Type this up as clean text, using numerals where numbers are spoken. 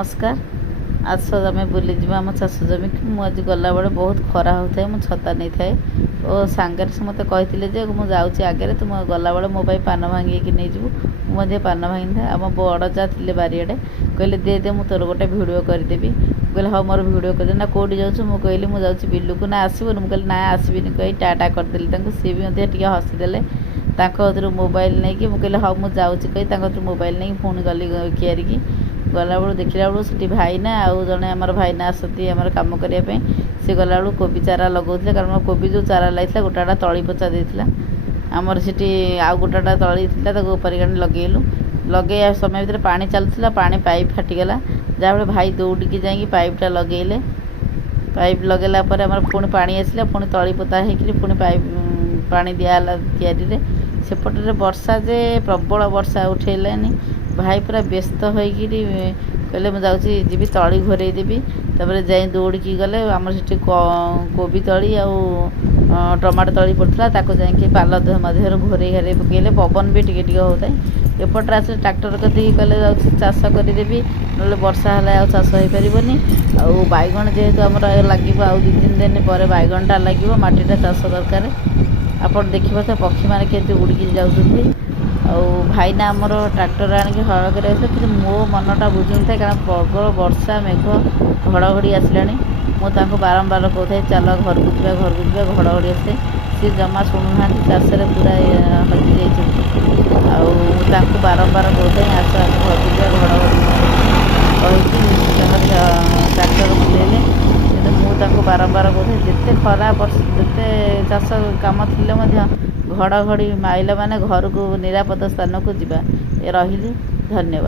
नमस्कार। आज आम बुलीजा आम चाष जमी मुझे गला बेले बहुत खरा होता है। मुझे छता नहीं थाए और सांगे से मत कहते मुझे आगे तुम गला बेले मो पान भांगी नहीं जीवु। मुझे पान भांगी था आम बड़ जा थे बारियाड़े कहले दे दे मुझे तोर गोटे भिडियो करदेवी। कहले हाँ मोर भिडियो कर ना कौटी जाऊँ मुझे कहली मुझे बिलू को ना आसबन मुझे ना आसबिन कही टाटा करदेली सी भी टे हसीदे तर मोबाइल नहीं कि मुझे हाँ मुझे कही मोबाइल नहीं पुणी गली कियारिकी गला बेलू देखला बेलू से भाईना आउ जड़े आम भाईना आसती आम कम करने सी गला बेलू कोबी चारा लगौले कारण कोबी जो चारा लगे गोटाटा तली पचा देता आमर से आउ गोटाटा तली परिकाणी लगेलु लगे समय भितर पानी चलुला पानी पाइप फाटीगला जहाँ भाई दौड़ी जाकि पाइपटा लगेले पाइप लगेला आम पुणी पानी आसला पुणी तली पोता होकर पुणी पाइप पानी दिहला क्यारी सेपटे वर्षा जे प्रबल वर्षा उठेलानी भाई पूरा व्यस्त होकर कहले मुझे जी तली घोरे देवी तापर जाई दौड़ी गले आम से कोबी तली आ टमाटो तली पड़ता जाकि पाल मध्य घोरे घरे पकड़े पवन भी टिके होता है एपटे आस ट्राक्टर कदी कहले चाष करदेवी ना वर्षा है आ चाष हो पारनी आईगण जेहेतु आम लगे आउ 2-3 दिन पर बैगणटा लगे मटीटा चाष दरकार आप देखिए तो पक्षी मैंने केमती उड़की जाऊँगी भाईना आमर ट्राक्टर आणिक हल कर मो मनटा बुझुन था कारण प्रबल वर्षा मेघ घड़घड़ी आसला मुझे बारंबार कहता चल घर को जा घड़घड़ी आसे सी जमा शुणुना चाषे पूरा हजि जा बारंबार कहता आस आम घर को जा घड़घड़ी कही ट्राक्टर बुलेले कि मुझे बारंबार कहता जिते खरा जिते चाष कम थी घड़घड़ी माइला माने घर को निरापद स्थान को जीवा रही। धन्यवाद।